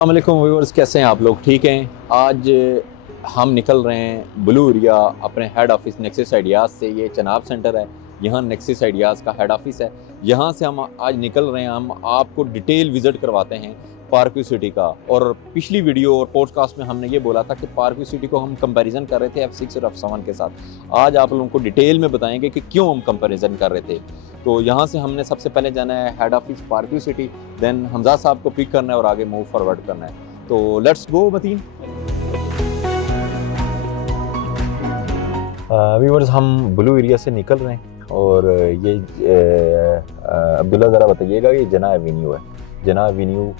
अस्सलामुअलैकुम व्यूअर्स, कैसे हैं आप लोग? ठीक हैं। आज हम निकल रहे हैं ब्लू एरिया अपने हेड ऑफिस नेक्सिस आइडियाज़ से। ये चनाब सेंटर है, यहाँ नेक्सिस आइडियाज़ का हेड ऑफिस है। यहाँ से हम आज निकल रहे हैं। हम आपको डिटेल विज़िट करवाते हैं पार्कव्यू सिटी का। और पिछली वीडियो और पॉडकास्ट में हमने ये बोला था कि पार्कव्यू सिटी को हम कंपैरिजन कर रहे थे F6 और F7 के साथ। आज आप लोगों को डिटेल में बताएंगे कि क्यों हम कंपैरिजन कर रहे थे। तो यहाँ से हमने सबसे पहले जाना है head office Park View City, then Hamza साहब को पिक करना है और आगे मूव फॉरवर्ड करना है। तो लेट्स गो मतीन। व्यूअर्स, हम ब्लू एरिया से निकल रहे हैं और ये अब्दुल्ला ज़रा बताइएगा, ये जना एवेन्यू है। जना एवेन्यू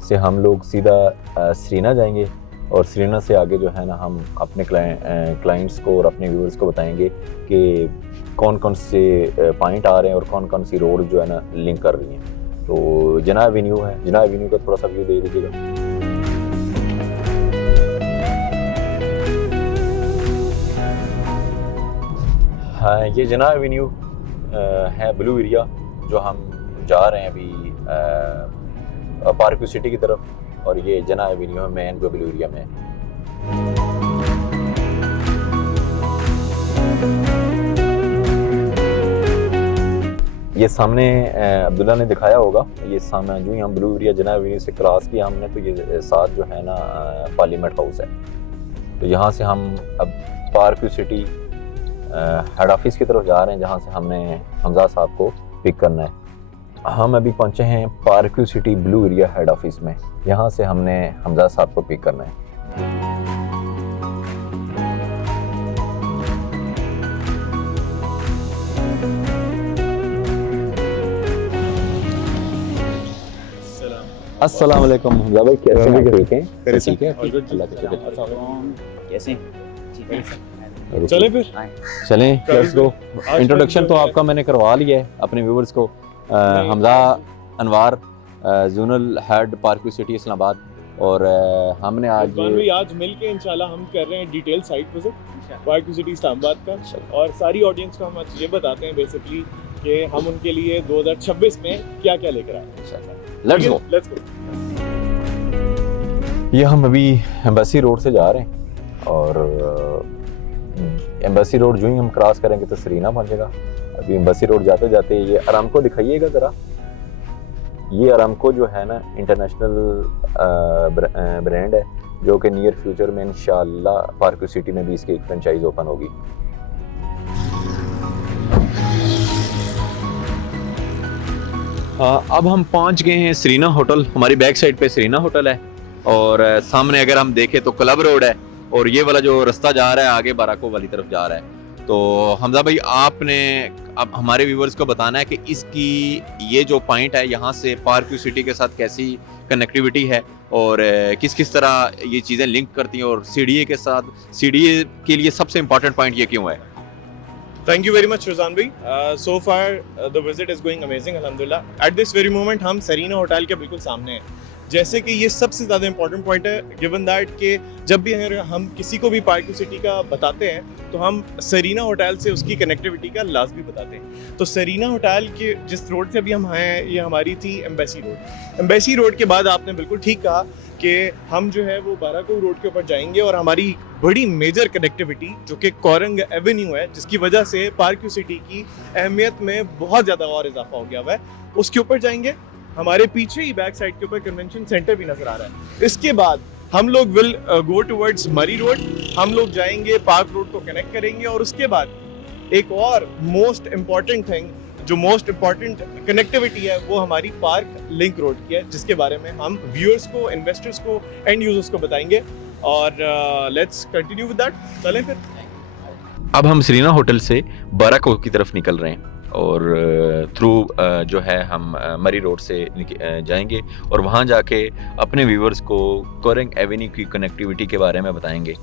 से हम लोग सीधा सरीना जाएंगे और सरीना से आगे जो है ना, हम अपने क्लाइंट्स को और अपने व्यूअर्स को बताएंगे कि कौन कौन से पॉइंट आ रहे हैं और कौन कौन सी रोड जो है ना लिंक कर रही हैं। तो जना एवेन्यू है, जना एवेन्यू का थोड़ा सा व्यू दे दीजिएगा। हाँ, ये जना एवेन्यू है ब्लू एरिया, जो हम जा रहे हैं अभी पार्कव्यू सिटी की तरफ। और ये जना एवेन्यू है मेन जो ब्लू एरिया में है। ये सामने अब्दुल्ला ने दिखाया होगा, ये सामने जो ही हम ब्लू एरिया जना एवेन्यू से क्रॉस किया हमने, तो ये साथ जो है ना पार्लियामेंट हाउस है। तो यहाँ से हम अब पार्कव्यू सिटी हेड ऑफिस की तरफ जा रहे हैं, जहाँ से हमने हमजा साहब को पिक करना है। हम अभी पहुँचे हैं Park View City Blue Area head office में। यहाँ से हमने हमजा साहब को पिक करना है। अस्सलाम वालेकुम हमजा भाई, कैसे हैं? ठीक हैं? ठीक है, अल्लाह का शुक्र। कैसे? चलें फिर? चलें, लेट्स गो। इंट्रोडक्शन तो आपका मैंने करवा लिया है अपने व्यूवर्स को। Hamza Anwar, zonal head Park View City Islamabad. और हमने आज मिलके इंशाल्लाह हम कर रहे हैं detail site visit Park View City Islamabad का। और सारी ऑडियंस को हम आज ये बताते हैं बेसिकली कि हम उनके लिए 2026 में क्या क्या लेकर आए हैं इंशाल्लाह। Let's go. ये हम अभी एम्बेसी रोड से जा रहे हैं और एम्बेसी रोड जो ही हम क्रॉस करेंगे तो सरीना पहुंचेगा। अभी एम्बेसी रोड जाते जाते ये अरामको दिखाइएगा ज़रा। ये अरामको जो है ना इंटरनेशनल ब्रांड है, जो कि नियर फ्यूचर में इंशाल्लाह पार्कव्यू सिटी में भी इसकी एक फ्रेंचाइज ओपन होगी। अब हम पहुंच गए हैं सरीना होटल। हमारी बैक साइड पे सरीना होटल है और सामने अगर हम देखें तो क्लब रोड है और ये वाला जो रास्ता जा रहा है आगे बाराको वाली तरफ जा रहा है। तो हमजा भाई, आपने अब हमारे व्यूवर्स को बताना है कि इसकी ये जो पॉइंट है यहाँ से पार्कव्यू सिटी के साथ कैसी कनेक्टिविटी है और किस किस तरह ये चीज़ें लिंक करती हैं, और सीडीए के साथ, सीडीए के लिए सबसे इम्पोर्टेंट पॉइंट ये क्यों है? Thank you very much Rizwan bhai. So far the visit is going amazing alhamdulillah. At this very moment हम सरीना होटल के बिल्कुल सामने हैं। जैसे कि ये सबसे ज़्यादा इंपॉर्टेंट पॉइंट है, गिवन दैट कि जब भी हम किसी को भी पार्कव्यू सिटी का बताते हैं तो हम सरीना होटल से उसकी कनेक्टिविटी का लाजमी बताते हैं। तो सरीना होटल के जिस रोड से अभी हम आए हैं, ये हमारी थी एम्बेसी रोड। एम्बेसी रोड के बाद आपने बिल्कुल ठीक कहा कि हम जो है वो बाराको रोड के ऊपर जाएंगे और हमारी बड़ी मेजर कनेक्टिविटी जो कि कोरंग एवेन्यू है, जिसकी वजह से पार्कव्यू सिटी की अहमियत में बहुत ज़्यादा और इजाफा हो गया हुआ है, उसके ऊपर जाएंगे। हमारे पीछे ही बैक साइड के ऊपर कन्वेंशन सेंटर भी नजर आ रहा है। इसके बाद हम लोग विल गो टुवर्ड्स मरी रोड। हम लोग जाएंगे पार्क रोड को कनेक्ट करेंगे और उसके बाद एक और मोस्ट इम्पॉर्टेंट थिंग, जो मोस्ट इम्पॉर्टेंट कनेक्टिविटी है, वो हमारी पार्क लिंक रोड की है, जिसके बारे में हम व्यूअर्स को, इन्वेस्टर्स को, एंड यूजर्स को बताएंगे। और लेट्स कंटिन्यू विद दैट। चलें फिर। अब हम सरीना होटल से बाराको की तरफ निकल रहे हैं और थ्रू जो है हम मरी रोड से जाएंगे और वहाँ जाके अपने व्यूवर्स को कोरंग एवेन्यू की कनेक्टिविटी के बारे में बताएंगे।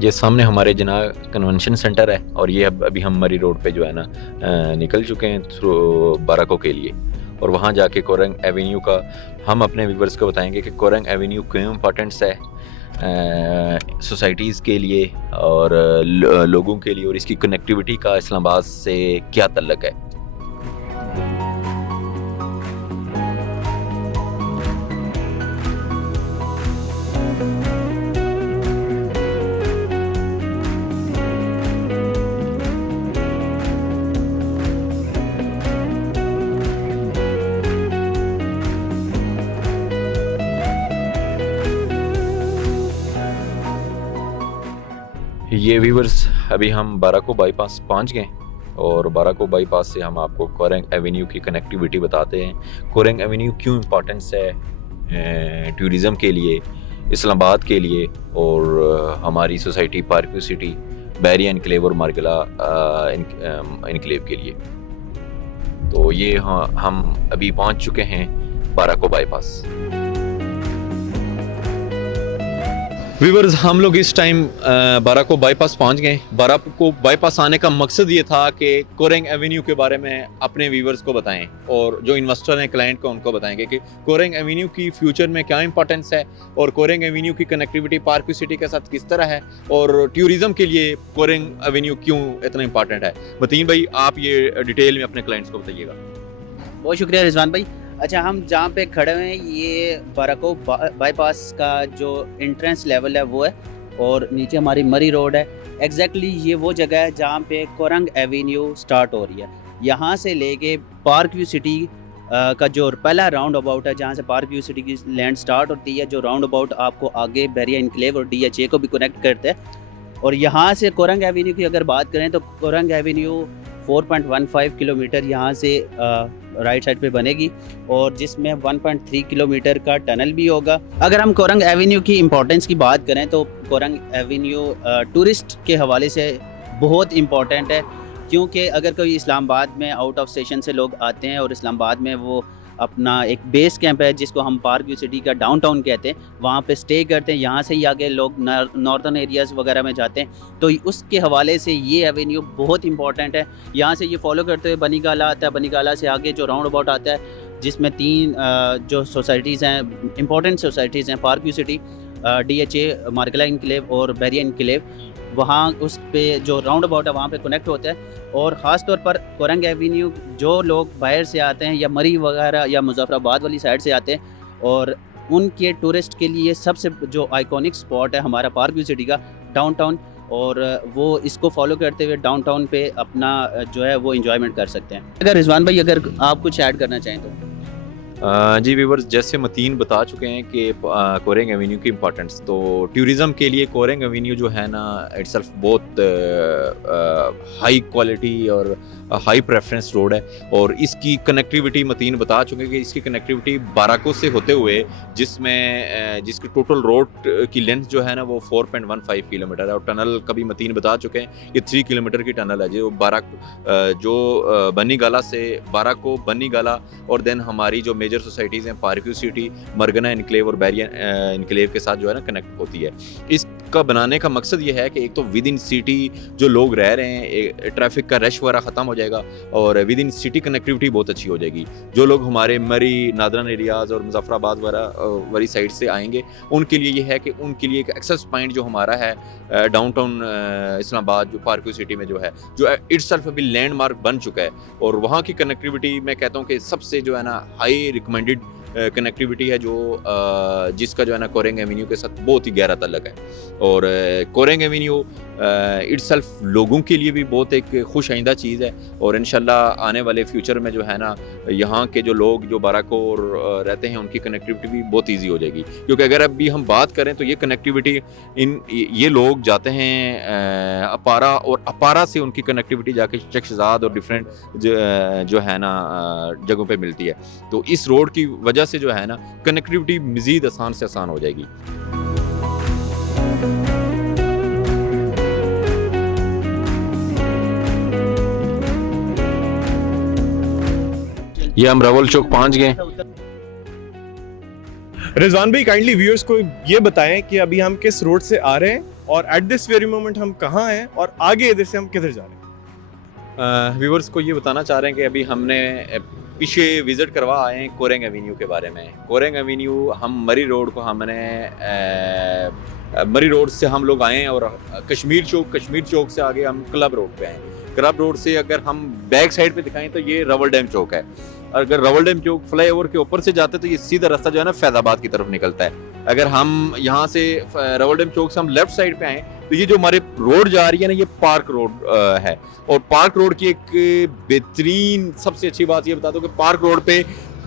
ये सामने हमारे जना कन्वेंशन सेंटर है और ये अभी हम मरी रोड पे जो है ना निकल चुके हैं थ्रू बाराको के लिए। और वहाँ जाके कोरंग एवेन्यू का हम अपने व्यूवर्स को बताएंगे कि कोरंग एवेन्यू क्यों इम्पोर्टेंट्स है सोसाइटीज़ के लिए और लोगों के लिए, और इसकी कनेक्टिविटी का इस्लामाबाद से क्या तल्लक है। ये व्यूवर्स अभी हम बाराको बाईपास पहुंच गए और बाराको बाईपास से हम आपको कोरेंग एवेन्यू की कनेक्टिविटी बताते हैं। कोरेंग एवेन्यू क्यों इम्पोर्टेंस है टूरिज़म के लिए, इस्लामाबाद के लिए और हमारी society Park City, Bahria Enclave और मार्गला इनक्लेव के लिए। तो ये हम अभी पहुंच चुके हैं बाराको बाईपास। व्यूअर्स हम लोग इस टाइम बाराको बाईपास पहुंच गए। बाराको बाईपास आने का मकसद ये था कि कोरेंग एवेन्यू के बारे में अपने व्यूअर्स को बताएं और जो इन्वेस्टर हैं, क्लाइंट को, उनको बताएंगे कि कोरेंग एवेन्यू की फ्यूचर में क्या इंपॉर्टेंस है और कोरेंग एवेन्यू की कनेक्टिविटी पार्क सिटी के साथ किस तरह है और टूरिज़म के लिए कोरेंग एवेन्यू क्यों इतना इंपॉर्टेंट है। मतीन भाई, आप ये डिटेल में अपने क्लाइंट्स को बताइएगा। बहुत शुक्रिया रिजवान भाई। अच्छा, हम जहाँ पे खड़े हुए हैं ये बाराको बाईपास का जो एंट्रेंस लेवल है वो है और नीचे हमारी मरी रोड है। एग्जैक्टली ये वो जगह है जहाँ पे कोरेंग एवेन्यू स्टार्ट हो रही है। यहाँ से लेके पार्क व्यू सिटी का जो पहला राउंड अबाउट है, जहाँ से पार्क व्यू सिटी की लैंड स्टार्ट होती है, जो राउंड अबाउट आपको आगे बैरिया इनक्लेव और DHA को भी कनेक्ट करते हैं। और यहाँ से कोरेंग एवेन्यू की अगर बात करें तो कोरेंग एवेन्यू 4.15 किलोमीटर यहाँ से राइट साइड पे बनेगी और जिसमें 1.3 किलोमीटर का टनल भी होगा। अगर हम कोरेंग एवेन्यू की इम्पोर्टेंस की बात करें तो कोरेंग एवेन्यू टूरिस्ट के हवाले से बहुत इम्पोर्टेंट है, क्योंकि अगर कोई इस्लामाबाद में आउट ऑफ स्टेशन से लोग आते हैं और इस्लामाबाद में वो अपना एक बेस कैंप है जिसको हम पार्क व्यू सिटी का डाउनटाउन कहते हैं, वहाँ पे स्टे करते हैं। यहाँ से ही आगे लोग नॉर्दर्न एरियाज़ वगैरह में जाते हैं, तो उसके हवाले से ये एवेन्यू बहुत इंपॉर्टेंट है। यहाँ से ये फॉलो करते हुए बनीगाला आता है, बनीगाला से आगे जो राउंड अबाउट आता है जिसमें 3 जो सोसाइटीज़ हैं, इंपॉर्टेंट सोसाइटीज़ हैं, पार्क व्यू सिटी, DHA, मार्गला इनक्लेव और बैरिया इनक्लेव, वहाँ उस पे जो राउंड अबाउट है वहाँ पे कनेक्ट होता है। और ख़ास तौर पर कोरेंग एवेन्यू जो लोग बाहर से आते हैं या मरी वगैरह या मुजफ्फराबाद वाली साइड से आते हैं और उनके टूरिस्ट के लिए सबसे जो आइकॉनिक स्पॉट है हमारा पार्क व्यू सिटी का डाउनटाउन, और वो इसको फॉलो करते हुए डाउनटाउन पे अपना जो है वो इंजॉयमेंट कर सकते हैं। अगर रिजवान भाई अगर आप कुछ ऐड करना चाहें तो। जी व्यूअर्स, जैसे मतीन बता चुके हैं कि कोरेंग एवेन्यू की इम्पोर्टेंस, तो टूरिज़म के लिए कोरेंग एवेन्यू जो है ना इट्सल्फ बहुत हाई क्वालिटी और हाई प्रेफरेंस रोड है और इसकी कनेक्टिविटी मतीन बता चुके हैं कि इसकी कनेक्टिविटी बाराको से होते हुए जिसकी टोटल रोड की लेंथ जो है ना वो 4.15 किलोमीटर है और टनल का भी मतीन बता चुके हैं ये 3 किलोमीटर की टनल है जो बनीगाला से बाराको, बनीगाला और देन हमारी जो मेजर सोसाइटीज़ हैं पार्क व्यू सिटी, मरगना इनक्लेव और बैरिया इनक्लेव के साथ जो है ना कनेक्ट होती है। इसका बनाने का मकसद ये है कि एक तो विद इन सिटी जो लोग रह रहे हैं, ट्रैफिक का रश वगैरह ख़त्म हो जाएगा और विद इन सिटी कनेक्टिविटी बहुत अच्छी हो जाएगी। जो लोग हमारे मरी, नादरन एरियाज़ और मुजफ्फराबाद वगैरह वाली साइड से आएंगे उनके लिए ये है कि उनके लिए एक एक्सेस पॉइंट जो हमारा है डाउनटाउन इस्लामाबाद जो पार्क व्यू सिटी में जो है, जो इटसेल्फ अभी लैंडमार्क बन चुका है और वहाँ की कनेक्टिविटी मैं कहता हूँ कि सबसे जो है ना हाई रिकमेंडेड कनेक्टिविटी है, जो जिसका जो है ना कोरेंग एवेन्यू के साथ बहुत ही गहरा ताल्लुक है। और कोरेंग एवेन्यू इटसेल्फ लोगों के लिए भी बहुत एक खुश आइंदा चीज़ है और इंशाल्लाह आने वाले फ्यूचर में जो है ना यहाँ के जो लोग जो बाराको रहते हैं उनकी कनेक्टिविटी भी बहुत ईजी हो जाएगी। क्योंकि अगर अभी हम बात करें तो ये कनेक्टिविटी ये लोग जाते हैं अपारा और अपारा से उनकी कनेक्टिविटी जाके चकशज़ाद और डिफरेंट जो है ना जगहों पे मिलती है। तो इस रोड की वजह से जो है ना कनेक्टिविटी मज़ीद आसान से आसान हो जाएगी। ये हम रवल चौक पहुंच गए। रिजवान भाई, काइंडली व्यूअर्स को ये बताएं कि अभी हम किस रोड से आ रहे हैं और एट दिस वेरी मोमेंट हम कहाँ हैं और आगे इधर से हम किधर जा रहे हैं। व्यूअर्स को ये बताना चाह रहे हैं कि अभी हमने पीछे विज़िट करवा आए हैं कोरेंग एवेन्यू के बारे में। कोरेंग एवेन्यू हम मरी रोड को हमने मरी रोड से हम लोग आए हैं और कश्मीर चौक से आगे हम क्लब रोड पे आए हैं। क्लब रोड से अगर हम बैक साइड पे दिखाएं तो ये रवल डैम चौक है। अगर रवल डैम चौक फ्लाईओवर के ऊपर से जाते तो ये सीधा रास्ता जो है ना फैजाबाद की तरफ निकलता है। अगर हम यहाँ से रवल डैम चौक से हम लेफ्ट साइड पे आए तो ये जो हमारे रोड जा रही है ना ये पार्क रोड है। और पार्क रोड की एक बेहतरीन सबसे अच्छी बात ये बता दो कि पार्क रोड पे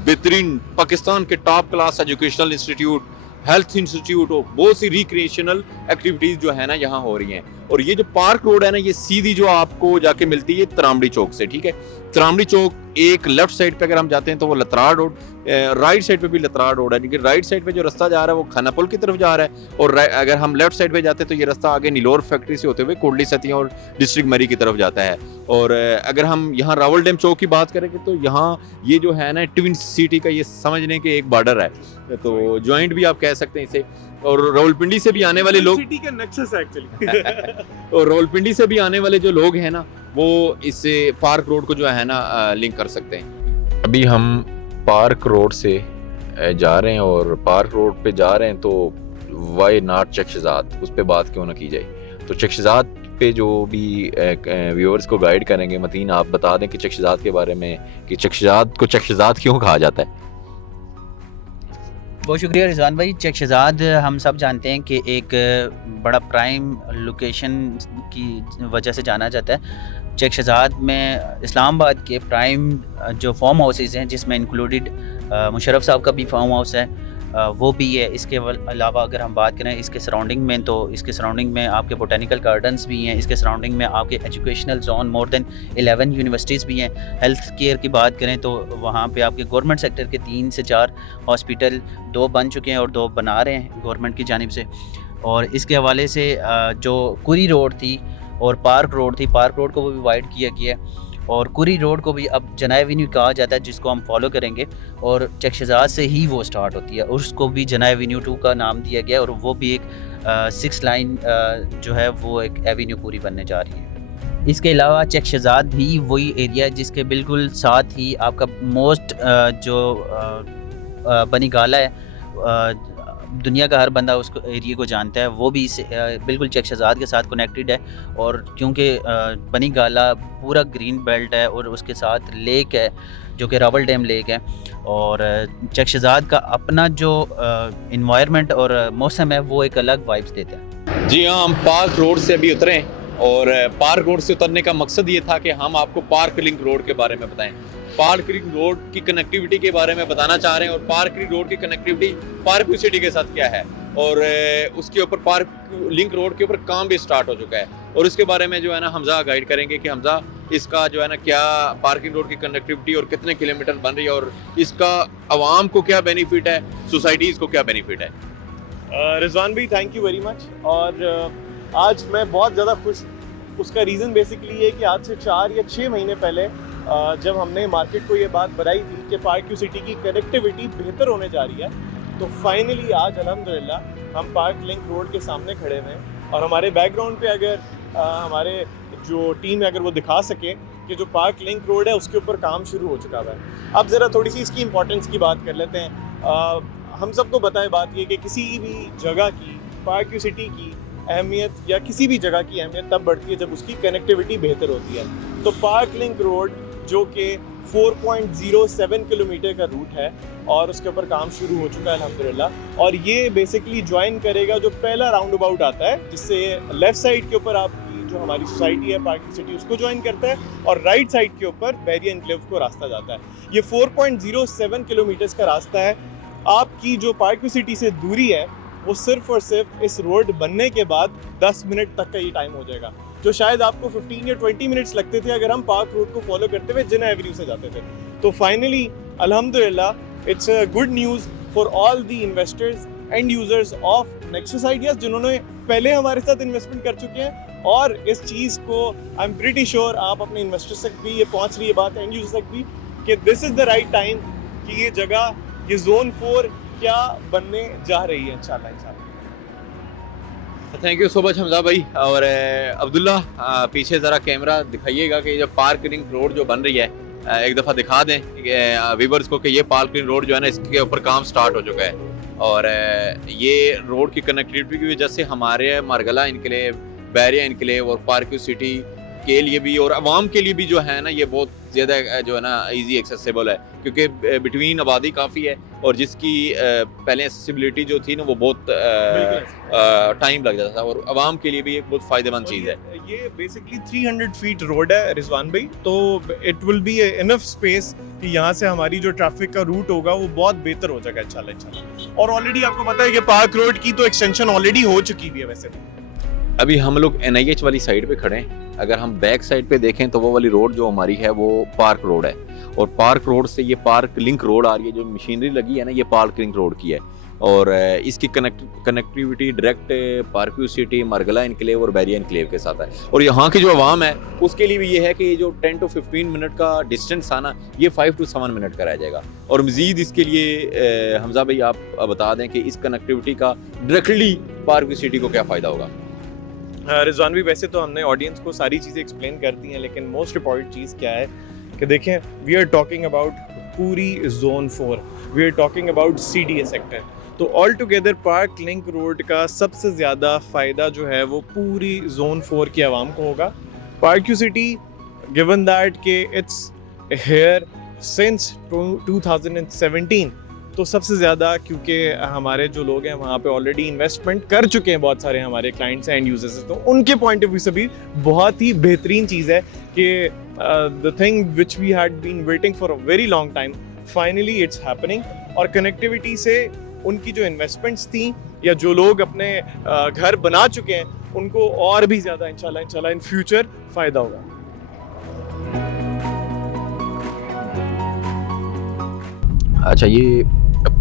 बेहतरीन पाकिस्तान के top class educational institute, health institute और बहुत सी रिक्रिएशनल एक्टिविटीज़ जो है ना यहाँ हो रही हैं। और ये जो पार्क रोड है ना, ये सीधी जो आपको जाके मिलती है त्रामड़ी चौक से, ठीक है। त्रामड़ी चौक एक लेफ्ट साइड पे अगर हम जाते हैं तो वो लतराड़ रोड, राइट साइड पे भी लतराड़ रोड है, लेकिन राइट साइड पे जो रास्ता जा रहा है वो खानापुल की तरफ जा रहा है, और अगर हम लेफ्ट साइड पे जाते हैं तो ये रास्ता आगे नीलोर फैक्ट्री से होते हुए कोटली सतिया और डिस्ट्रिक्ट मरी की तरफ जाता है। और अगर हम यहाँ रावल डैम चौक की बात करेंगे तो यहाँ ये जो है ना ट्विन सिटी का ये समझने के एक बॉर्डर है, तो ज्वाइंट भी आप कह सकते हैं इसे। और रावलपिंडी से भी आने वाले लोग सिटी का नेक्सस है एक्चुअली। और रावलपिंडी से भी आने वाले जो लोग हैं ना, वो इससे पार्क रोड को जो है ना लिंक कर सकते हैं। अभी हम पार्क रोड से जा रहे हैं, और पार्क रोड पे जा रहे हैं तो वाई नॉट चकशज़ाद, उस पर बात क्यों ना की जाए। तो चकशज़ाद पे जो भी व्यूअर्स को गाइड करेंगे, मतीन आप बता दें कि चकशज़ाद के बारे में, कि चकशज़ाद को चकशज़ाद क्यों कहा जाता है। बहुत शुक्रिया रिजवान भाई। चकशज़ाद हम सब जानते हैं कि एक बड़ा प्राइम लोकेशन की वजह से जाना जाता है। चकशज़ाद में इस्लामाबाद के प्राइम जो फार्म हाउसेस हैं, जिसमें इंक्लूडेड मुशर्रफ साहब का भी फार्म हाउस है, वो भी है। इसके अलावा अगर हम बात करें इसके सराउंडिंग में, तो इसके सराउंडिंग में आपके बोटेनिकल गार्डन्स भी हैं, इसके सराउंडिंग में आपके educational zone more than 11 universities भी हैं। हेल्थ केयर की बात करें तो वहाँ पे आपके गवर्नमेंट सेक्टर के 3 से 4 हॉस्पिटल 2 बन चुके हैं और 2 बना रहे हैं गवर्नमेंट की जानिब से। और इसके हवाले से जो कुरी रोड थी और पार्क रोड थी, पार्क रोड को भी वाइड किया गया है, और कुरी रोड को भी अब जनाह एवेन्यू कहा जाता है, जिसको हम फॉलो करेंगे। और चकशज़ाद से ही वो स्टार्ट होती है, उसको भी जनाह एवेन्यू 2 का नाम दिया गया, और वो भी एक 6 लाइन जो है वो एक एवेन्यू पूरी बनने जा रही है। इसके अलावा चकशज़ाद भी वही एरिया है जिसके बिल्कुल साथ ही आपका मोस्ट जो बनी गाला है, दुनिया का हर बंदा उसको एरिया को जानता है, वो भी इस बिल्कुल चकशज़ाद के साथ कनेक्टेड है। और क्योंकि बनी गाला पूरा ग्रीन बेल्ट है और उसके साथ लेक है जो कि रावल डैम लेक है, और चकशज़ाद का अपना जो इन्वायरमेंट और मौसम है वो एक अलग वाइब्स देता है। जी हाँ, हम पार्क रोड से अभी उतरे, और पार्क रोड से उतरने का मकसद ये था कि हम आपको पार्क लिंक रोड के बारे में बताएं, पार्क लिंक रोड की कनेक्टिविटी के बारे में बताना चाह रहे हैं, और पार्क लिंक रोड की कनेक्टिविटी पार्क सिटी के साथ क्या है, और उसके ऊपर पार्क लिंक रोड के ऊपर काम भी स्टार्ट हो चुका है, और उसके बारे में जो है ना हमजा गाइड करेंगे कि हमजा इसका जो है ना क्या पार्किंग रोड की कनेक्टिविटी और कितने किलोमीटर बन रही है, और इसका आवाम को क्या बेनिफिट है, सोसाइटीज़ को क्या बेनिफिट है। रिजवान भाई थैंक यू वेरी मच। और आज मैं बहुत ज़्यादा खुश, उसका रीज़न बेसिकली ये कि आज से 4 या 6 महीने पहले जब हमने मार्केट को ये बात बताई थी कि पार्क सिटी की कनेक्टिविटी बेहतर होने जा रही है, तो फाइनली आज अल्हम्दुलिल्लाह हम पार्क लिंक रोड के सामने खड़े हुए हैं। और हमारे बैकग्राउंड पे अगर हमारे जो टीम है अगर वो दिखा सके कि जो पार्क लिंक रोड है उसके ऊपर काम शुरू हो चुका है। अब ज़रा थोड़ी सी इसकी इम्पोर्टेंस की बात कर लेते हैं। हम सबको बताए बात ये कि किसी भी जगह की, पार्क सिटी की अहमियत या किसी भी जगह की अहमियत तब बढ़ती है जब उसकी कनेक्टिविटी बेहतर होती है। तो पार्क लिंक रोड जो कि 4.07 किलोमीटर का रूट है और उसके ऊपर काम शुरू हो चुका है अल्हम्दुलिल्लाह, और ये बेसिकली ज्वाइन करेगा जो पहला राउंड अबाउट आता है, जिससे लेफ़्ट साइड के ऊपर आपकी जो हमारी सोसाइटी है पार्क सिटी उसको ज्वाइन करता है, और राइट साइड के ऊपर बैरियर एनक्लेव को रास्ता जाता है। ये 4.07 किलोमीटर्स का रास्ता है। आपकी जो पार्क सिटी से दूरी है वो सिर्फ और सिर्फ इस रोड बनने के बाद 10 मिनट तक का ये टाइम हो जाएगा, जो शायद आपको 15 या 20 मिनट्स लगते थे अगर हम पार्क रोड को फॉलो करते हुए जिन्ना एवेन्यू से जाते थे। तो फाइनली अल्हम्दुलिल्लाह it's a good news for all the investors and users of nexus ideas जिन्होंने पहले हमारे साथ इन्वेस्टमेंट कर चुके हैं, और इस चीज़ को आई एम प्रीटी श्योर आप अपने इन्वेस्टर्स तक भी ये पहुँच रही है बात, एंड यूजर्स तक भी, कि this is the right time कि ये जगह, ये जोन 4 क्या बनने जा रही है इंशाल्लाह। Thank you so much Hamza भाई। और अब्दुल्ला पीछे ज़रा कैमरा दिखाइएगा कि जो पार्क लिंक रोड जो बन रही है, एक दफ़ा दिखा दें व्यूअर्स को कि ये पार्क लिंक रोड जो है ना इसके ऊपर काम स्टार्ट हो चुका है, और ये रोड की कनेक्टिविटी की वजह से हमारे मारगला इनकलेव, बैरिया इनकलेव और पार्क सिटी के लिए भी और आवाम के लिए भी जो है ना ये बहुत ज़्यादा जो है ना इजी एक्सेसिबल है, क्योंकि बिटवीन आबादी काफ़ी है, और जिसकी पहले एक्सेसिबिलिटी जो थी ना वो बहुत टाइम लग जाता था, और आवाम के लिए भी एक बहुत फ़ायदेमंद चीज़ है। ये बेसिकली 300 फीट रोड है रिजवान भाई, तो it will be enough space कि यहाँ से हमारी जो ट्रैफिक का रूट होगा वो बहुत बेहतर हो जाएगा इंशाल्लाह। और ऑलरेडी आपको पता है कि पार्क रोड की तो एक्सटेंशन ऑलरेडी हो चुकी भी है वैसे भी। अभी हम लोग NIH वाली साइड पे खड़े हैं। अगर हम बैक साइड पे देखें तो वो वाली रोड जो हमारी है वो पार्क रोड है, और पार्क रोड से ये पार्क लिंक रोड आ रही है। जो मशीनरी लगी है ना, ये पार्क लिंक रोड की है, और इसकी connectivity direct पार्क्यू city, Margalla enclave और बैरिया इनक्लेव के साथ है। और यहाँ की जो आवाम है उसके लिए भी ये है कि ये जो 10 to 15 मिनट का डिस्टेंस था ना, ये 5 to 7 मिनट का रह जाएगा। और मज़ीद इसके लिए हमजा भाई आप बता दें कि इस कनेक्टिविटी का डायरेक्टली पार्क्यू सिटी को क्या फ़ायदा होगा। रिजवान भी, वैसे तो हमने ऑडियंस को सारी चीज़ें एक्सप्लेन कर दी हैं, लेकिन मोस्ट इम्पॉर्टेंट चीज़ क्या है कि देखें, वी आर टॉकिंग अबाउट पूरी zone 4, we are talking about CDA sector. तो all together Park Link Road का सबसे ज़्यादा फ़ायदा जो है वो पूरी जोन 4 की आवाम को होगा। पार्क्यू सिटी, गिवन दैट के इट्स हेयर सिंस 2017, तो सबसे ज़्यादा क्योंकि हमारे जो लोग हैं वहाँ पे ऑलरेडी इन्वेस्टमेंट कर चुके हैं, बहुत सारे हमारे क्लाइंट्स एंड यूजर्स, तो उनके पॉइंट ऑफ व्यू से भी बहुत ही बेहतरीन चीज़ है कि the thing which we had been waiting for a very long time, finally it's happening. और कनेक्टिविटी से उनकी जो इन्वेस्टमेंट्स थी या जो लोग अपने घर बना चुके हैं उनको और भी ज़्यादा इंशाल्लाह इन फ्यूचर फ़ायदा होगा। अच्छा, ये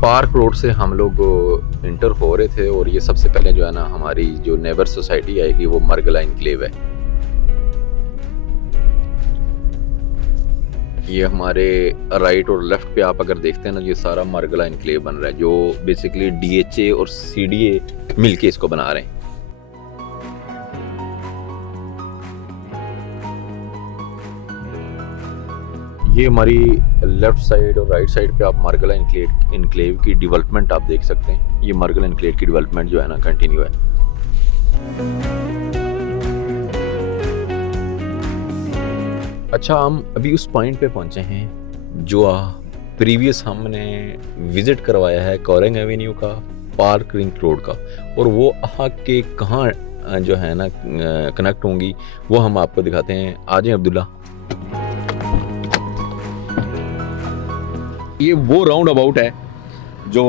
पार्क रोड से हम लोग इंटर हो रहे थे, और ये सबसे पहले जो है ना हमारी जो नेबर सोसाइटी आएगी वो मरगला इनक्लेव है। ये हमारे राइट और लेफ्ट पे आप अगर देखते हैं ना, ये सारा मरगला इनक्लेव बन रहा है, जो बेसिकली DHA और CDA मिलके इसको बना रहे हैं। ये हमारी लेफ्ट साइड और राइट साइड पे आप मरगला इनक्लेव की डेवलपमेंट आप देख सकते हैं। ये मरगला इनक्लेव की डेवलपमेंट जो है ना कंटिन्यू है। अच्छा, हम अभी उस पॉइंट पे पहुंचे हैं जो प्रीवियस हमने विजिट करवाया है, कोरेंग एवेन्यू का, पार्क लिंक रोड का, और वो आके कहाँ जो है ना कनेक्ट होंगी वो हम आपको दिखाते हैं। आ जाएं अब्दुल्ला। ये वो राउंड अबाउट है जो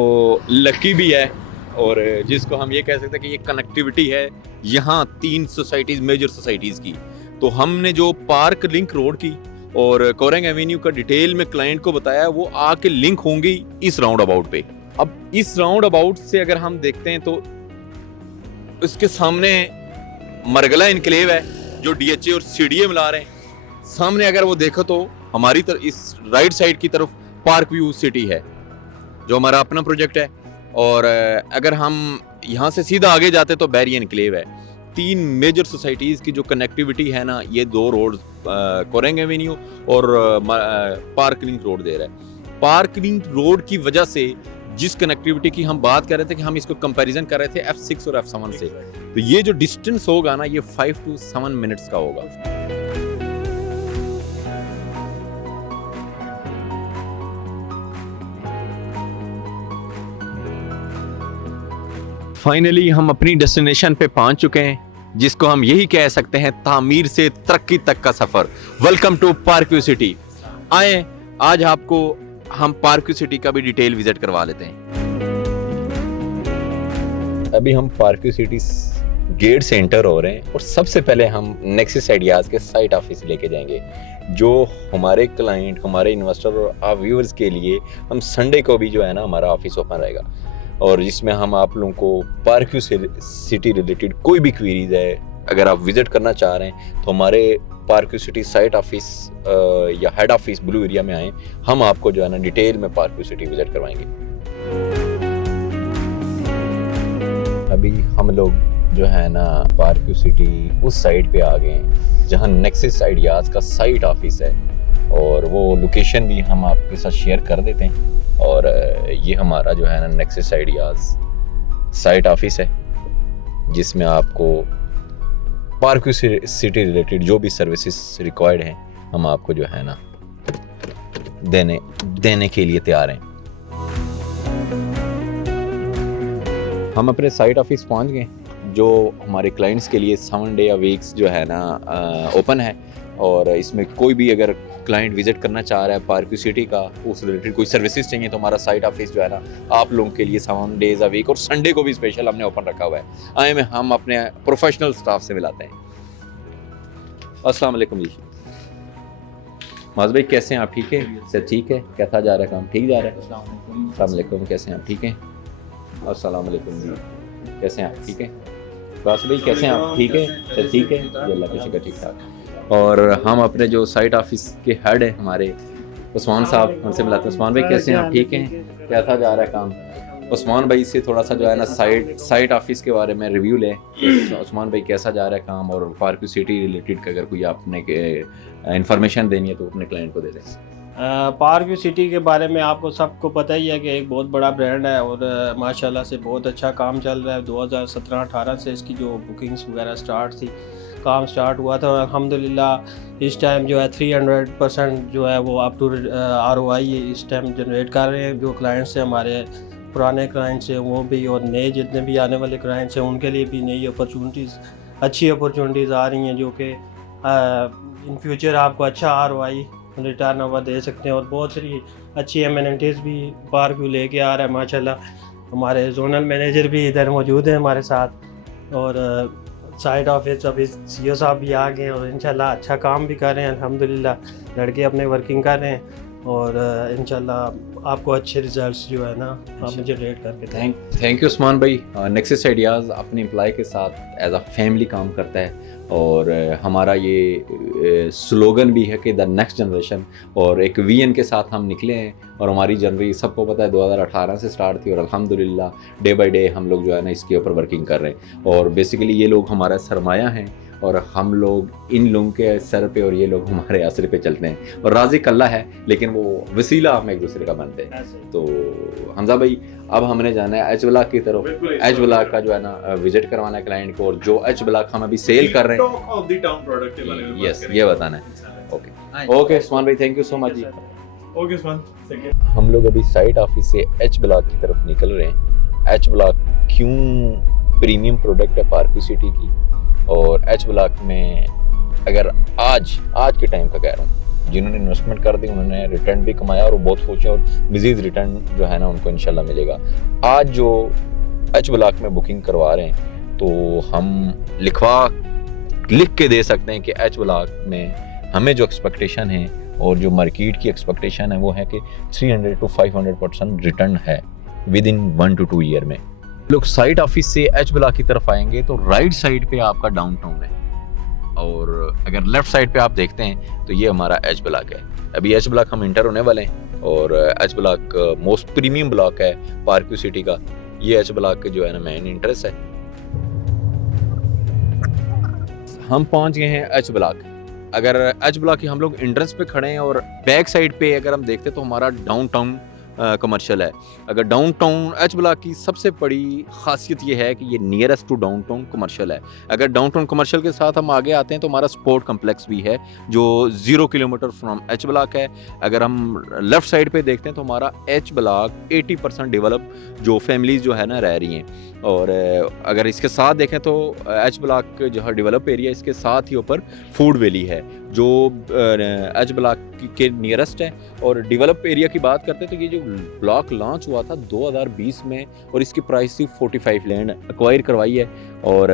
लकी भी है, और जिसको हम ये कह सकते हैं कि ये कनेक्टिविटी है यहाँ 3 सोसाइटीज़, मेजर सोसाइटीज़ की। तो हमने जो पार्क लिंक रोड की और कोरेंग एवेन्यू का डिटेल में क्लाइंट को बताया, वो आके लिंक होंगी इस राउंड अबाउट पे। अब इस राउंड अबाउट से अगर हम देखते हैं तो इसके सामने मरगला इनक्लेव है जो DHA और CDA मिला रहे हैं। सामने अगर वो देखो तो हमारी तरफ इस राइट साइड की तरफ पार्क व्यू सिटी है जो हमारा अपना प्रोजेक्ट है, और अगर हम यहाँ से सीधा आगे जाते तो बैरिया इनक्लेव है। 3 मेजर सोसाइटीज़ की जो कनेक्टिविटी है ना, ये 2 रोड कोरेंग एवेन्यू और पार्क लिंक रोड दे रहा है। पार्क लिंक रोड की वजह से जिस कनेक्टिविटी की हम बात कर रहे थे कि हम इसको कंपैरिजन कर रहे थे F6 और F7 से, तो ये जो डिस्टेंस होगा ना, ये 5 to 7 मिनट्स का होगा। फाइनली हम अपनी डेस्टिनेशन पे पहुंच चुके हैं, जिसको हम यही कह सकते हैं, तामीर से तरक्की तक का सफर। Welcome to Park View City. आए, आज आपको हम पार्क्यू सिटी का भी डिटेल विजिट करवा लेते हैं। अभी हम पार्क्यू सिटी गेट से एंटर हो रहे हैं, और सबसे पहले हम नेक्सिस आइडियाज के साइट ऑफिस लेके जाएंगे, जो हमारे क्लाइंट, हमारे इन्वेस्टर और आप व्यूअर्स के लिए हम संडे को भी जो है ना हमारा ऑफिस ओपन रहेगा, और जिसमें हम आप लोगों को पार्क्यू सिटी रिलेटेड कोई भी क्वेरीज है, अगर आप विजिट करना चाह रहे हैं तो हमारे पार्क्यू सिटी साइट ऑफिस या हेड ऑफिस ब्लू एरिया में आएँ, हम आपको जो है ना डिटेल में पार्क्यू सिटी विजिट करवाएंगे। अभी हम लोग जो है ना पार्क्यू सिटी उस साइड पे आ गए हैं जहाँ नेक्सिस आइडियाज़ का साइट ऑफिस है, और वो लोकेशन भी हम आपके साथ शेयर कर देते हैं। और ये हमारा जो है ना नेक्सिस आइडियाज़ साइट ऑफिस है, जिसमें आपको पार्क्यू सिटी रिलेटेड जो भी सर्विसेज रिक्वायर्ड हैं हम आपको जो है ना देने के लिए तैयार हैं। हम अपने साइट ऑफिस पहुंच गए, जो हमारे क्लाइंट्स के लिए 7 डे या वीक्स जो है ना ओपन है, और इसमें कोई भी अगर क्लाइंट विजिट करना चाह रहा है पार्क्यू सिटी का, उस रिलेटेड कोई सर्विसेज चाहिए, तो हमारा साइट ऑफिस जो है ना आप लोगों के लिए 7 डेज अ वीक और संडे को भी स्पेशल हमने ओपन रखा हुआ है। आए में हम अपने प्रोफेशनल स्टाफ से मिलाते हैं। अस्सलाम वालेकुम जी। माज भाई कैसे हैं आप? ठीक है, सब ठीक है? कैसा जा रहा है काम? ठीक जा रहा है? अस्सलाम वालेकुम, कैसे हैं आप? ठीक हैं? अस्सलाम वालेकुम जी, कैसे हैं आप? ठीक है। बास भाई कैसे हैं आप? ठीक है, सब ठीक है जी, अल्लाह का शुक्र, ठीक ठाक। और हम अपने जो साइट ऑफिस के हेड हैं हमारे उस्मान साहब, उनसे मिलाते हैं। उस्मान भाई कैसे हैं आप? ठीक हैं? कैसा जा रहा है काम? उस्मान भाई से थोड़ा सा जो है ना साइट ऑफिस के बारे में रिव्यू लें। तो उस्मान भाई कैसा जा रहा है काम, और पार्क्यू सिटी रिलेटेड का अगर कोई आपने इंफॉर्मेशन देनी है तो अपने क्लाइंट को दे दें। पार्क्यू सिटी के बारे में आपको सबको पता ही है कि एक बहुत बड़ा ब्रांड है और माशाल्लाह से बहुत अच्छा काम चल रहा है। 2017-18 से इसकी जो बुकिंग्स वगैरह स्टार्ट थी, काम स्टार्ट हुआ था और अल्हम्दुलिल्लाह इस टाइम जो है 300% जो है वो अप टू ROI इस टाइम जनरेट कर रहे हैं। जो क्लाइंट्स हैं हमारे पुराने क्लाइंट्स हैं वो भी, और नए जितने भी आने वाले क्लाइंट्स हैं उनके लिए भी नई अपॉर्चुनिटीज़, अच्छी अपॉर्चुनिटीज़ आ रही हैं जो कि इन फ्यूचर आपको अच्छा ROI रिटर्न ओवर दे सकते हैं। और बहुत सारी अच्छी एमिनिटीज़ भी पार्क्यू लेके आ रहा है माशाल्लाह। हमारे जोनल मैनेजर भी इधर मौजूद हैं हमारे साथ, और साइड ऑफिस अभी CEO साहब भी आ गए हैं और इंशाल्लाह अच्छा काम भी कर रहे हैं अल्हम्दुलिल्लाह। लड़के अपने वर्किंग कर रहे हैं और इंशाल्लाह आपको अच्छे रिजल्ट्स जो है ना आप मुझे रेट करके थैंक यू उस्मान भाई। नेक्सस आइडियाज़ अपने एम्प्लॉय के साथ एज अ फैमिली काम करता है, और हमारा ये स्लोगन भी है कि द नेक्स्ट जनरेशन, और एक VN के साथ हम निकले हैं। और हमारी जर्नी सबको पता है 2018 से स्टार्ट थी और अल्हम्दुलिल्लाह डे बाय डे हम लोग जो है ना इसके ऊपर वर्किंग कर रहे हैं। और बेसिकली ये लोग हमारा सरमाया हैं और हम लोग इन लोगों के सर पे और ये लोग हमारे असर पे चलते हैं। और राज़िक अल्लाह है, लेकिन वो वसीला हम एक दूसरे का बनते हैं। तो हमजा भाई अब हमने जाना है एच ब्लॉक की तरफ। एच ब्लॉक का जो है ना विजिट करवाना है क्लाइंट को, और जो एच ब्लॉक हम अभी सेल कर रहे हैं, यस ये बताना है। ओके उस्मान भाई, थैंक यू सो मच जी। ओके उस्मान, हम लोग अभी साइट ऑफिस से एच ब्लॉक की तरफ निकल रहे हैं। एच ब्लॉक क्यों प्रीमियम प्रोडक्ट है पार्क्यू सिटी की, और एच ब्लॉक में अगर आज के टाइम का कह रहा हूँ, जिन्होंने इन्वेस्टमेंट कर दी उन्होंने रिटर्न भी कमाया और बहुत सोचे, और मज़ीद रिटर्न जो है ना उनको इंशाल्लाह मिलेगा। आज जो एच ब्लॉक में बुकिंग करवा रहे हैं तो हम लिख के दे सकते हैं कि एच ब्लॉक में हमें जो एक्सपेक्टेशन है और जो मार्केट की एक्सपेक्टेशन है वो है कि 300 to 500% रिटर्न है विद इन 1 to 2 ईयर में। लोग साइट ऑफिस से एच ब्लॉक की तरफ आएंगे तो राइट साइड पे आपका डाउनटाउन है, और अगर लेफ्ट साइड पे आप देखते हैं तो ये हमारा एच ब्लॉक है। अभी एच ब्लॉक हम इंटर होने वाले हैं, और H block most premium block है पार्क्यू सिटी का। ये एच ब्लॉक जो है ना मेन इंटरेस्ट है। हम पहुंच गए हैं एच ब्लॉक। अगर एच ब्लॉक की हम लोग एंट्रेंस पे खड़े हैं और बैक साइड पे अगर हम देखते हैं तो हमारा डाउनटाउन कमर्शियल है। अगर डाउनटाउन एच ब्लॉक की सबसे बड़ी खासियत ये है कि ये नियरेस्ट टू डाउनटाउन कमर्शियल है। अगर डाउनटाउन कमर्शियल के साथ हम आगे आते हैं तो हमारा स्पोर्ट कम्प्लेक्स भी है जो 0 किलोमीटर फ्रॉम एच ब्लॉक है। अगर हम लेफ्ट साइड पे देखते हैं तो हमारा एच ब्लॉक 80% डेवलप जो फैमिलीज जो है ना रह रही हैं। और अगर इसके साथ देखें तो एच ब्लॉक जो है डेवलप एरिया, इसके साथ ही ऊपर फूड वैली है जो एच ब्लॉक के नियरेस्ट है। और डेवलप एरिया की बात करते हैं तो ये जो ब्लॉक लॉन्च हुआ था 2020 में, और इसकी प्राइस थी 45 लैंड एक्वायर करवाई है। और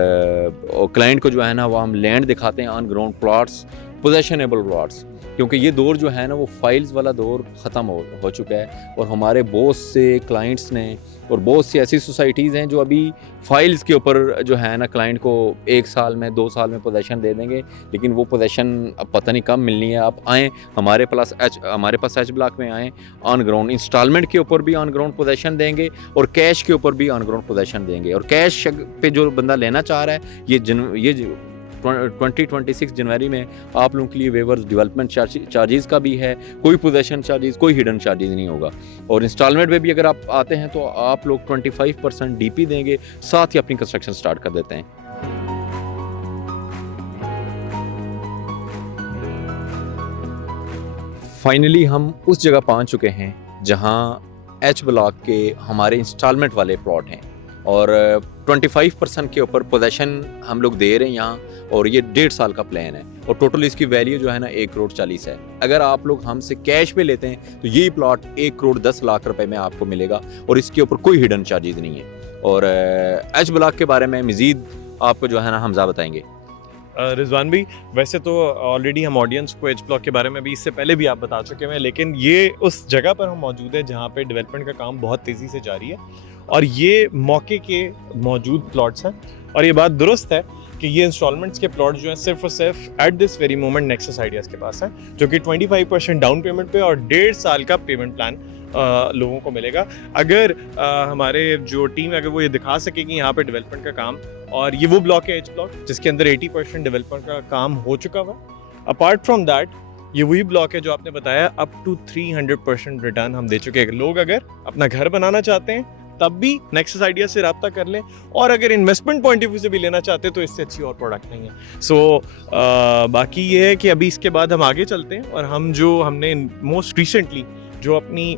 क्लाइंट को जो है ना वो हम लैंड दिखाते हैं on ground plots, possessionable plots, क्योंकि ये दौर जो है ना वो फाइल्स वाला दौर ख़त्म हो चुका है। और हमारे बहुत से क्लाइंट्स ने और बहुत सी ऐसी सोसाइटीज़ हैं जो अभी फाइल्स के ऊपर जो है ना क्लाइंट को 1 साल में 2 साल में पोजेशन दे देंगे, लेकिन वो पोजेशन अब पता नहीं कब मिलनी है। आप आएँ हमारे पास एच ब्लॉक में आएँ, ऑन ग्राउंड इंस्टॉलमेंट के ऊपर भी ऑन ग्राउंड पोजेशन देंगे और कैश के ऊपर भी ऑन ग्राउंड पोजेशन देंगे। और कैश पे जो बंदा लेना चाह रहा है ये 2026 जनवरी में आप लोगों के लिए वेवर्स डेवलपमेंट चार्जेस का भी है, कोई पोजेशन चार्जेस, कोई हिडन चार्जेस नहीं होगा। और इंस्टॉलमेंट में भी अगर आप आते हैं तो आप लोग 25% DP देंगे, साथ ही अपनी कंस्ट्रक्शन स्टार्ट कर देते हैं। फाइनली हम उस जगह पहुंच चुके हैं जहां एच ब्लॉक के हमारे इंस्टॉलमेंट वाले प्लॉट हैं। और 25% के ऊपर पोजेशन हम लोग दे रहे हैं यहाँ, और ये 1.5 साल का प्लान है, और टोटल इसकी वैल्यू जो है ना 1,40,00,000 है। अगर आप लोग हमसे कैश पे लेते हैं तो ये प्लॉट 1,10,00,000 रुपए में आपको मिलेगा, और इसके ऊपर कोई हिडन चार्जेस नहीं है। और एच ब्लॉक के बारे में मज़ीद आपको जो है ना हमजा बताएंगे। रिजवान भाई, वैसे तो ऑलरेडी हम ऑडियंस को एच ब्लॉक के बारे में भी इससे पहले भी आप बता चुके हैं, लेकिन ये उस जगह पर हम मौजूद है जहाँ पे डेवलपमेंट का काम बहुत तेज़ी से जारी है, और ये मौके के मौजूद प्लॉट्स हैं। और ये बात दुरुस्त है कि ये इंस्टॉलमेंट्स के प्लॉट जो हैं सिर्फ और सिर्फ at this very moment nexus ideas के पास है, जो कि 25% डाउन पेमेंट पे और 1.5 साल का पेमेंट प्लान लोगों को मिलेगा। अगर हमारे जो टीम अगर वो ये दिखा सके कि यहाँ पे डेवलपमेंट का काम, और ये वो ब्लॉक है एच ब्लॉक जिसके अंदर 80% डेवलपमेंट का काम हो चुका हुआ। अपार्ट फ्रॉम दैट ये वही ब्लॉक है जो आपने बताया अप टू 300% रिटर्न हम दे चुके हैं। लोग अगर अपना घर बनाना चाहते हैं तब भी नेक्सस आइडिया से रब्ता कर लें, और अगर इन्वेस्टमेंट पॉइंट ऑफ व्यू से भी लेना चाहते हैं तो इससे अच्छी और प्रोडक्ट नहीं है। सो बाकी ये है कि अभी इसके बाद हम आगे चलते हैं, और हम जो हमने मोस्ट रिसेंटली जो अपनी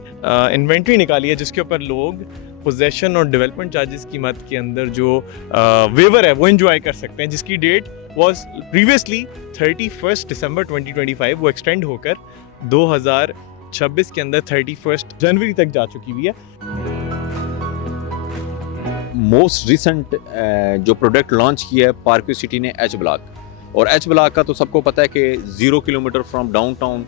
इन्वेंट्री निकाली है जिसके ऊपर लोग पोजेशन और डेवलपमेंट चार्जेस की मद के अंदर जो वेवर है वो एंजॉय कर सकते हैं, जिसकी डेट वाज प्रीवियसली 31 दिसंबर 2025, वो एक्सटेंड होकर 2026 के अंदर 31 जनवरी तक जा चुकी हुई है। मोस्ट रिसेंट जो प्रोडक्ट लॉन्च किया है पार्कव्यू सिटी ने एच ब्लॉक, और एच ब्लॉक का तो सबको पता है कि 0 kilometre from downtown,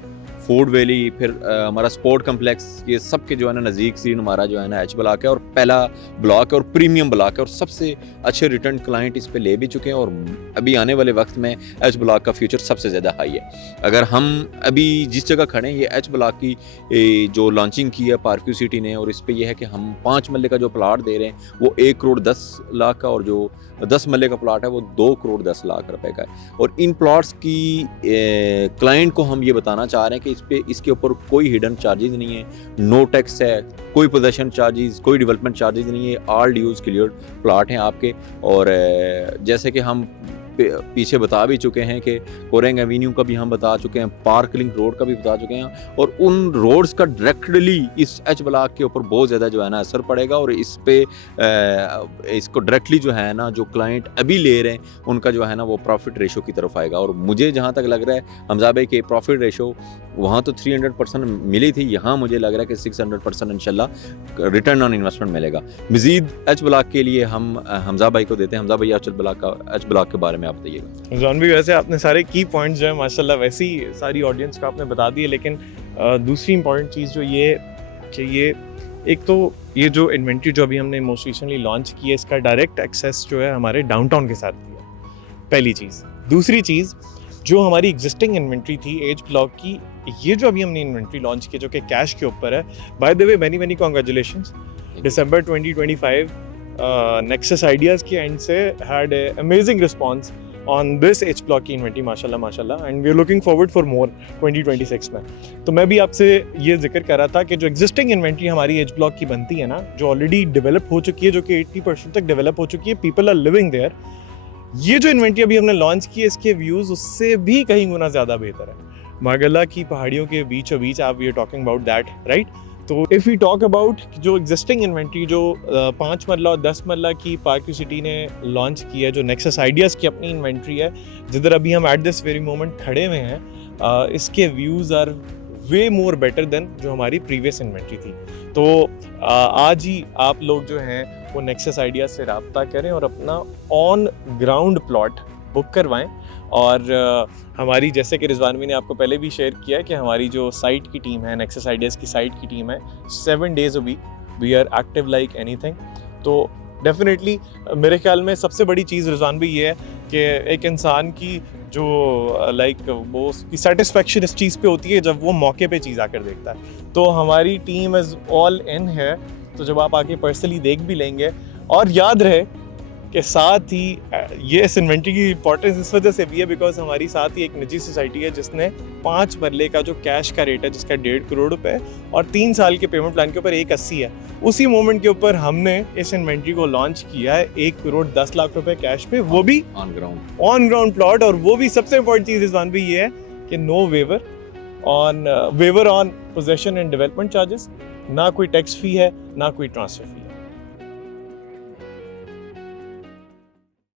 food valley, फिर हमारा स्पोर्ट कम्प्लेक्स, ये सब के जो है ना नज़दीक सीन हमारा जो है ना एच ब्लॉक है, और पहला ब्लॉक है और प्रीमियम ब्लॉक है, और सबसे अच्छे रिटर्न क्लाइंट इस पे ले भी चुके हैं, और अभी आने वाले वक्त में एच ब्लॉक का फ्यूचर सबसे ज़्यादा हाई है। अगर हम अभी जिस जगह खड़े हैं, ये एच ब्लॉक की जो लॉन्चिंग की है पार्कव्यू सिटी ने, और इस पर यह है कि हम 5 मरले का जो प्लाट दे रहे हैं वो 1,10,00,000 का, और जो 10 मरले का प्लाट है वो 2,10,00,000 रुपए का है। और इन प्लॉट्स की क्लाइंट को हम ये बताना चाह रहे हैं कि इसके ऊपर कोई हिडन चार्जेस नहीं है, नो टैक्स है, कोई पोजेशन चार्जेस, कोई डेवलपमेंट चार्जेस नहीं है, ऑल ड्यूज क्लियर प्लाट हैं आपके। और जैसे कि हम पीछे बता भी चुके हैं कि कोरेंग एवेन्यू का भी हम बता चुके हैं, पार्क लिंक रोड का भी बता चुके हैं, और उन रोड्स का डायरेक्टली इस एच ब्लॉक के ऊपर बहुत ज़्यादा जो है ना असर पड़ेगा, और इस पे इसको डायरेक्टली जो है ना जो क्लाइंट अभी ले रहे हैं उनका जो है ना वो प्रॉफिट रेशो की तरफ आएगा। और मुझे जहाँ तक लग रहा है हमजा भाई के प्रॉफिट रेशो वहाँ तो 300% मिली थी, यहाँ मुझे लग रहा है कि 600% इंशाल्लाह रिटर्न ऑन इन्वेस्टमेंट मिलेगा। मज़ीद एच ब्लॉक के लिए हम हमजा भाई को देते हैं। हमजा भाई एच ब्लॉक के बारे में आप बताइएगा। जॉन भी, वैसे आपने सारे की पॉइंट्स जो है माशाल्लाह वैसे ही सारी ऑडियंस को आपने बता दिए, लेकिन दूसरी इंपॉर्टेंट चीज़ जो ये कि ये एक तो ये जो इन्वेंट्री जो अभी हमने मोस्ट रिसेंटली लॉन्च की है, इसका डायरेक्ट एक्सेस जो है हमारे डाउनटाउन के साथ दिया, पहली चीज़। दूसरी चीज़, जो हमारी एग्जिस्टिंग इन्वेंट्री थी एच ब्लॉक की, ये जो अभी हमने इन्वेंट्री लॉन्च की जो कि कैश के ऊपर है, by the way many congratulations. December 2025 Nexus ideas के एंड से had amazing response on this H block की इन्वेंट्री, माशाल्लाह, and we are looking forward for more 2026 में। तो मैं भी आपसे ये जिक्र कर रहा था कि जो एग्जिस्टिंग इन्वेंट्री हमारी एच ब्लॉक की बनती है ना, जो ऑलरेडी डेवलप हो चुकी है, जो कि 80% तक डेवलप हो चुकी है, पीपल आर लिविंग देयर, ये जो इन्वेंट्री अभी हमने लॉन्च की है, इसके व्यूज़ उससे भी कहीं गुना ज़्यादा बेहतर है। मागला की पहाड़ियों के बीचों बीच आप we are talking about that, right? तो इफ़ वी टॉक अबाउट जो एग्जिस्टिंग इन्वेंट्री जो 5 मरला और 10 मरला की पार्कव्यू सिटी ने लॉन्च की है, जो नेक्सस आइडियाज़ की अपनी इन्वेंट्री है, जिधर अभी हम एट दिस वेरी मोमेंट खड़े हुए हैं, इसके views are way more better than जो हमारी प्रीवियस इन्वेंट्री थी। तो आज ही आप लोग जो हैं वो नेक्सस आइडियाज़ से रब्ता करें और अपना ऑन ग्राउंड प्लॉट बुक करवाएं। और हमारी, जैसे कि रिजवानवी ने आपको पहले भी शेयर किया कि हमारी जो साइट की टीम है, नेक्सस आइडियाज़ की साइट की टीम है, 7 days a week we are active like anything. तो डेफिनेटली मेरे ख्याल में सबसे बड़ी चीज़ रिजवानवी ये है कि एक इंसान की जो वो उसकी सेटिस्फेक्शन इस चीज़ पे होती है जब वो मौके पे चीज़ आकर देखता है। तो हमारी टीम इज़ ऑल इन है, तो जब आप आके पर्सनली देख भी लेंगे, और याद रहे के साथ ही ये इस इन्वेंट्री की इंपॉर्टेंस इस वजह से भी है बिकॉज हमारी साथ ही एक निजी सोसाइटी है जिसने 5 मरले का जो कैश का रेट है जिसका 1.5 करोड़ रुपए है और 3 साल के पेमेंट प्लान के ऊपर 180 है। उसी मोमेंट के ऊपर हमने इस इन्वेंट्री को लॉन्च किया है 1 करोड़ 10 लाख रुपए कैश पे, वो भी ऑन ग्राउंड प्लॉट। और वो भी सबसे इंपॉर्टेंट चीज़ रिजवान भी ये है कि no waiver on possession and development charges, ना कोई टैक्स फी है ना कोई ट्रांसफर फी है।